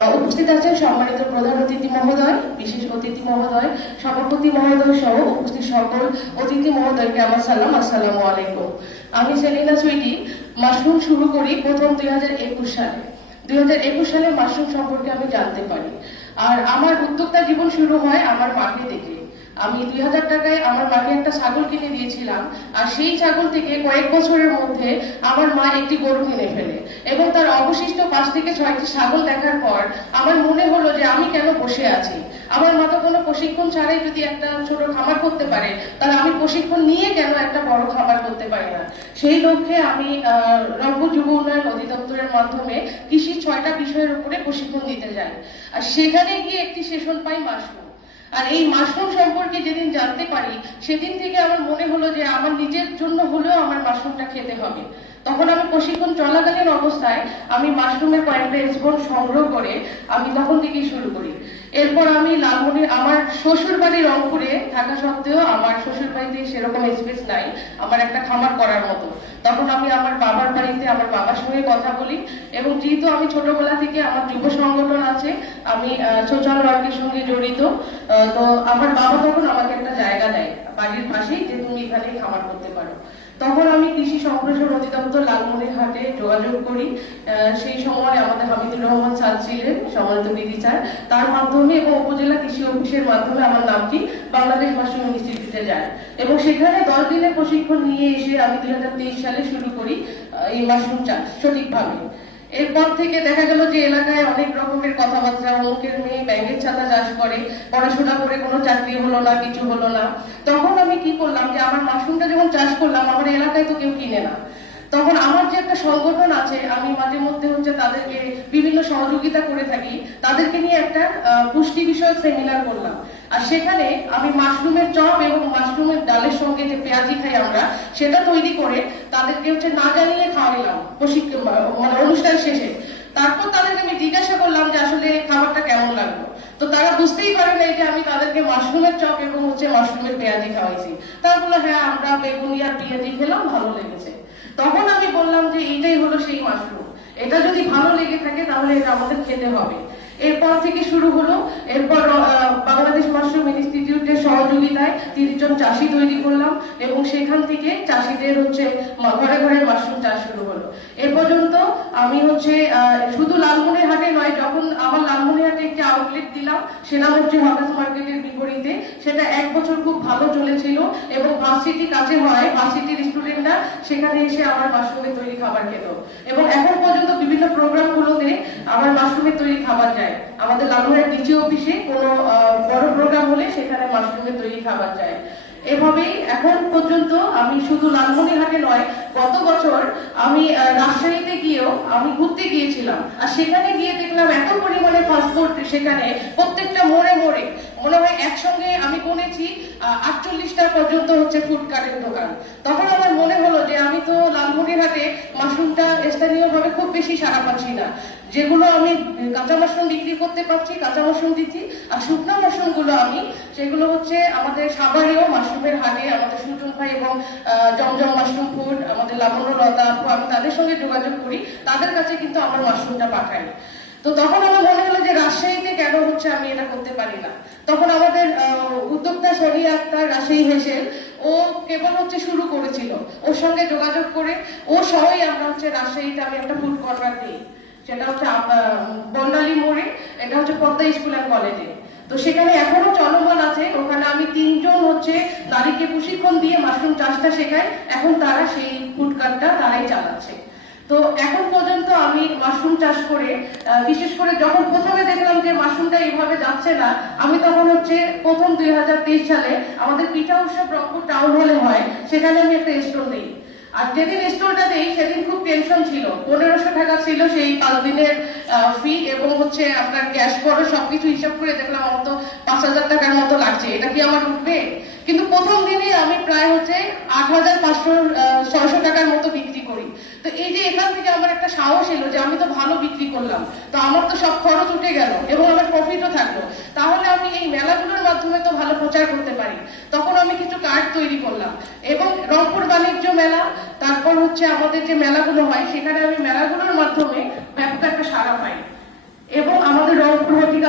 উপস্থিত আছেন সম্মানিত প্রধান অতিথি মহোদয়, বিশেষ অতিথি মহোদয়, সভাপতি মহোদয় সহ উপস্থিত সকল অতিথি মহোদয়কে আমার সালাম, আসসালামু আলাইকুম। আমি সেলিনা সুইটি মাশরুম শুরু করি প্রথম 2021 সালে। 2021 সালে মাশরুম সম্পর্কে আমি জানতে পারি। আর আমার উদ্যোক্তা জীবন শুরু হয় আমার মাকে দেখে। আমি 2000 টাকায় আমার মাকে একটা ছাগল কিনে দিয়েছিলাম, আর সেই ছাগল থেকে কয়েক বছরের মধ্যে আমার মা একটি গরু কিনে ফেলে এবং তার অবশিষ্ট 5 থেকে 6টি ছাগল দেখার পর আমার মনে হলো যে আমি কেন বসে আছি। আমার মা তো কোনো প্রশিক্ষণ ছাড়াই যদি একটা ছোট খামার করতে পারে, তাহলে আমি প্রশিক্ষণ নিয়ে কেন একটা বড় খামার করতে পারি না। সেই লক্ষ্যে আমি রংপুর যুব উন্নয়ন অধিদপ্তরের মাধ্যমে কৃষির 6টা বিষয়ের উপরে প্রশিক্ষণ দিতে যাই। আর সেখানে গিয়ে একটি সেশন পাই মাশরুম। আর এই মাশরুম সম্পর্কে যেদিন জানতে পারি, সেদিন থেকে আমার মনে হলো যে আমার নিজের জন্য হলেও আমার মাশরুমটা খেতে হবে। তখন আমি প্রশিক্ষণ চলাকালীন অবস্থায় আমি মাশরুমের কয়েকটা স্পন সংগ্রহ করে আমি তখন থেকেই শুরু করি। এরপর আমি লালমনি, আমার শ্বশুর বাড়ি রংপুরে থাকা সত্ত্বেও আমার শ্বশুর বাড়িতে সেরকম স্পেস নাই আমার একটা খামার করার মতো। তখন আমি আমার বাবার বাড়িতে আমার বাবার সঙ্গে কথা বলি, এবং যেহেতু আমি ছোটবেলা থেকে আমার যুব সংগঠন আছে, আমি সোশ্যাল ওয়ার্কের সঙ্গে জড়িত, তো আমার বাবা তখন আমাকে একটা জায়গা দেয় বাড়ির পাশেই, যে তুমি এখানেই খামার করতে পারো। তখন আমি কৃষি সম্প্রসারণ অধিদপ্তর লালমনিরহাটে যোগাযোগ করি। সেই সময় আমাদের হামিদুর রহমান স্যার ছিলেন, সম্মানিত বিধি স্যার, তার মাধ্যমে এবং উপজেলা কৃষি অফিসের মাধ্যমে আমার নামটি বাংলাদেশ মাশরুম ইনস্টিটিউটে যায়, এবং সেখানে 10 দিনের প্রশিক্ষণ নিয়ে এসে আমি 2023 সালে শুরু করি এই মাশরুম চাষ সঠিকভাবে। এরপর থেকে দেখা গেল যে এলাকায় অনেক রকমের কথাবার্তা, অমুকের মেয়ে ব্যাঙের ছাতা চাষ করে, পড়াশোনা করে কোনো চাকরি হলো না, কিছু হলো না। তখন আমি কি করলাম যে আমার মাশরুমটা যখন চাষ করলাম, আমার এলাকায় তো কেউ কিনে না। তখন আমার যে একটা সংগঠন আছে, আমি মাঝে মধ্যে তাদেরকে বিভিন্ন সহযোগিতা করে থাকি, তাদেরকে নিয়ে একটা পুষ্টি বিষয়ক সেমিনার করলাম। আর সেখানে আমি মাশরুমের চপ এবং মাশরুমের ডালের সঙ্গে যে পেঁয়াজি খাই আমরা, সেটা তৈরি করে তাদেরকে না জানিয়ে খাওয়াইলাম প্রশিক্ষণ মানে অনুষ্ঠান শেষে। তারপর তাদেরকে আমি জিজ্ঞাসা করলাম যে আসলে খাবারটা কেমন লাগলো। তো তারা বুঝতেই পারে নাই যে আমি তাদেরকে মাশরুমের চপ এবং মাশরুমের পেঁয়াজি খাওয়াইছি। তারা বললো হ্যাঁ, আমরা বেগুনি আর পেঁয়াজি খেলাম, ভালো লেগেছে। তখন আমি বললাম যে এইটাই হলো সেই মাশরুম, এটা যদি ভালো লেগে থাকে তাহলে এটা আমাদের খেতে হবে। এরপর থেকে শুরু হলো। এরপর বাংলাদেশ মাশরুম ইনস্টিটিউটের সহযোগিতায় 30 জন চাষি তৈরি করলাম, এবং সেখান থেকে চাষিদের ঘরে ঘরে মাশরুম চাষ শুরু হলো। এ পর্যন্ত আমি শুধু লালমনিরহাটে নয়, যখন আমার লালমনিরহাটে একটি আউটলেট দিলাম সেনামন্ত্রী হকার্স মার্কেটের বিপরীতে, সেটা 1 বছর খুব ভালো চলেছিল, এবং ভার্সিটি কাছে হয়, ভার্সিটির স্টুডেন্টরা সেখানে এসে আমার মাশরুমের তৈরি খাবার খেত, এবং এখন পর্যন্ত বিভিন্ন প্রোগ্রামগুলোতে আমার মাশরুমের তৈরি খাবার যায়। আমাদের লালমনিরহাট ডিসি অফিসে কোনো বড় প্রোগ্রাম হলে সেখানে মাশরুমের তৈরি খাবার যায়। এভাবেই এখন পর্যন্ত আমি শুধু লালমনিরহাটে নয়, গত বছর আমি রাজশাহীতে গিয়েও আমি ঘুরতে গিয়েছিলাম। আর সেখানে গিয়ে দেখলাম এত পরিমাণে ফাস্টফুড, সেখানে প্রত্যেকটা মোড়ে মোড়ে মনে হয় একসঙ্গে আমি গুনেছি 48টা পর্যন্ত ফুড কার্টের দোকান। তখন আমার মনে হলো যে আমি তো লালমনিরহাটে মাশরুমটা স্থানীয়ভাবে খুব বেশি সাড়া পাচ্ছি না। যেগুলো আমি কাঁচা মাশরুম বিক্রি করতে পারছি, কাঁচা মাশরুম দিচ্ছি, আর শুকনো মাশরুম গুলো সেগুলো আমাদের সাভারেও মাশরুমের হাটে আমাদের সুজন ভাই এবং জমজম মাশরুম ফুড, আমাদের লাবণ্যলতা, আমি তাদের সঙ্গে যোগাযোগ করি, তাদের কাছে কিন্তু আমার মাশরুমটা পাঠাই। তো তখন আমার মনে হলো যে রাজশাহীতে কেন আমি এটা করতে পারি না। তখন আমাদের উদ্যোক্তা সরিয়া আক্তার, রাজশাহী হেসেল, ও কেবল শুরু করেছিল, ওর সঙ্গে যোগাযোগ করে ও সহই আমরা রাজশাহীতে আমি একটা ফুড কর্নার দিই, সেটা বন্ডালী মোড়ে, এটা পদ্মা স্কুল অ্যান্ড কলেজে। তো সেখানে এখনো চলমান আছে। ওখানে আমি 3 জন নারীকে প্রশিক্ষণ দিয়ে মাশরুম চাষটা শেখাই, এখন তারা সেই ফুড কার্টটা তারাই চালাচ্ছে। তো এখন পর্যন্ত আমি মাশরুম চাষ করে, বিশেষ করে যখন প্রথমে দেখলাম যে মাশরুমটা এইভাবে যাচ্ছে না, আমি তখন প্রথম 2023 সালে আমাদের পিঠা উৎসব রংপুর টাউন হলে হয়, সেখানে আমি একটা স্টল দিই। আর যেদিন স্টোরটা দেই সেদিন খুব টেনশন ছিল। 1500 টাকা ছিল সেই 5 দিনের ফি, এবং আপনার ক্যাশ খরচ সবকিছু হিসাব করে দেখলাম আমার তো 5000 টাকার মতো লাগছে, এটা কি আমার উঠবে? কিন্তু প্রথম দিনে আমি প্রায় 8500-600 টাকার মতো বিক্রি করি। তো এই যে এখান থেকে আমার একটা সাহস এলো যে আমি তো ভালো বিক্রি করলাম, তো আমার তো সব খরচ উঠে গেল এবং আমার প্রফিটও থাকলো, তাহলে আমি এই মেলাগুলোর মাধ্যমে তো ভালো প্রচার করতে পারি। তখন আমি কিছু কার্ড তৈরি করলাম, এবং রংপুর বাণিজ্য মেলা, তারপর আমাদের যে মেলাগুলো হয় সেখানে আমি মেলাগুলোর মাধ্যমে ব্যাপক একটা সাড়া পাই। এবং আমাদের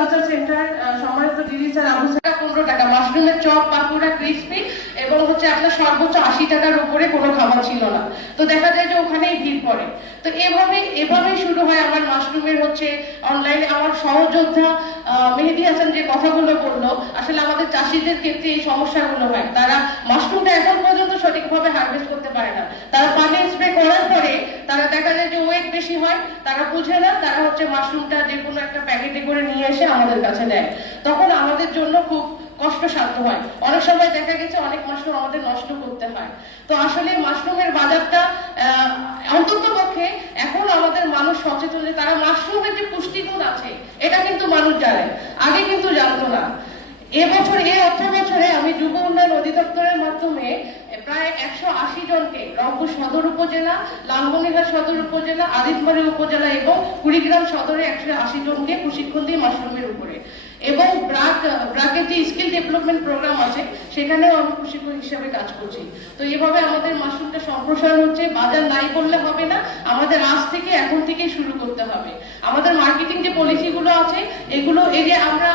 এগ্রিকালচার সেন্টার সম্মানিত দিদি স্যার আবু স্যার 15 টাকা, মাশরুমের চপ, পাকুড়া, ক্রিসপি এবং হচ্ছে আপনার সর্বোচ্চ 80 টাকার উপরে কোনো খাবার ছিল না। তো দেখা যায় যে ওখানেই ভিড় পড়ে। তো এভাবেই শুরু হয় আমার মাশরুমের হচ্ছে অনলাইনে। আমার সহযোদ্ধা মেহেদি হাসান যে কথাগুলো বললো, আসলে আমাদের চাষিদের ক্ষেত্রে এই সমস্যাগুলো হয়। তারা মাশরুমটা এখন পর্যন্ত সঠিকভাবে হারভেস্ট করতে পারে না। তারা পানি স্প্রে করার পরে তারা দেখা যায় যে ওয়েট বেশি হয়, তারা বুঝে না, তারা হচ্ছে মাশরুমটা যে কোনো একটা প্যাকেটে করে নিয়ে এসে আমাদের কাছে দেয়। তখন আমাদের জন্য খুব কষ্টসাধ্য হয়। অনেক সময় দেখা গেছে অনেক মাশরুম আমাদের নষ্ট করতে হয়। তো আসলে মাশরুমের বাজারটা অন্তত পক্ষে এখন আমাদের মানুষ সচেতন যে তারা মাশরুমের যে পুষ্টিগুণ আছে এটা কিন্তু মানুষ জানে, আগে কিন্তু জানতো না। এই অর্থ বছরে আমি যুব উন্নয়ন অধিদপ্তরের মাধ্যমে প্রায় 180 জনকে রংপুর সদর উপজেলা, লালমনিরহাট সদর উপজেলা, আদিতবাড়ি উপজেলা এবং কুড়িগ্রাম সদরে 180 জনকে প্রশিক্ষণ দিই মাশরুমের উপরে। এবং ব্রাকের যে স্কিল ডেভেলপমেন্ট প্রোগ্রাম আছে সেখানেও আমি প্রশিক্ষক হিসেবে কাজ করছি। তো এভাবে আমাদের মাশরুমটা সম্প্রসারণ হচ্ছে। বাজার নাই বললে হবে না, আমাদের আজ থেকে এখন থেকেই শুরু করতে হবে। আমাদের মার্কেটিং যে পলিসিগুলো আছে এগুলো, এই যে আমরা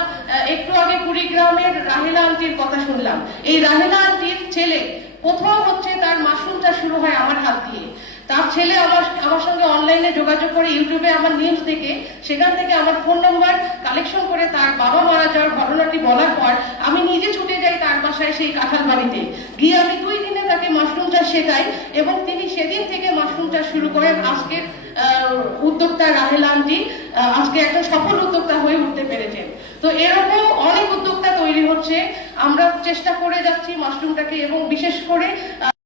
একটু আগে কুড়িগ্রামের রাহেলা আন্টির কথা শুনলাম, এই রাহেলা আন্টির ছেলে প্রথম হচ্ছে তার মাশরুমটা শুরু হয় আমার হাত দিয়ে। তার ছেলে আমার সঙ্গে অনলাইনে যোগাযোগ করে, ইউটিউবে আমার নিউজ দেখে, সেখান থেকে আমার ফোন নাম্বার কালেকশন করে তার বাবা মারা যাওয়ার ঘটনাটি বলার পর আমি নিজে ছুটে যাই তার বাসায়, সেই কাঁঠাল বাড়িতে গিয়ে আমি 2 দিনে তাকে মাশরুম চাষ শেখাই এবং তিনি সেদিন থেকে মাশরুম চাষ শুরু করেন। আজকের উদ্যোক্তা রাহেলা আন্টি আজকে একটা সফল উদ্যোক্তা হয়ে উঠতে পেরেছেন। তো এরকম অনেক উদ্যোক্তা তৈরি হচ্ছে, আমরা চেষ্টা করে যাচ্ছি মাশরুমটাকে, এবং বিশেষ করে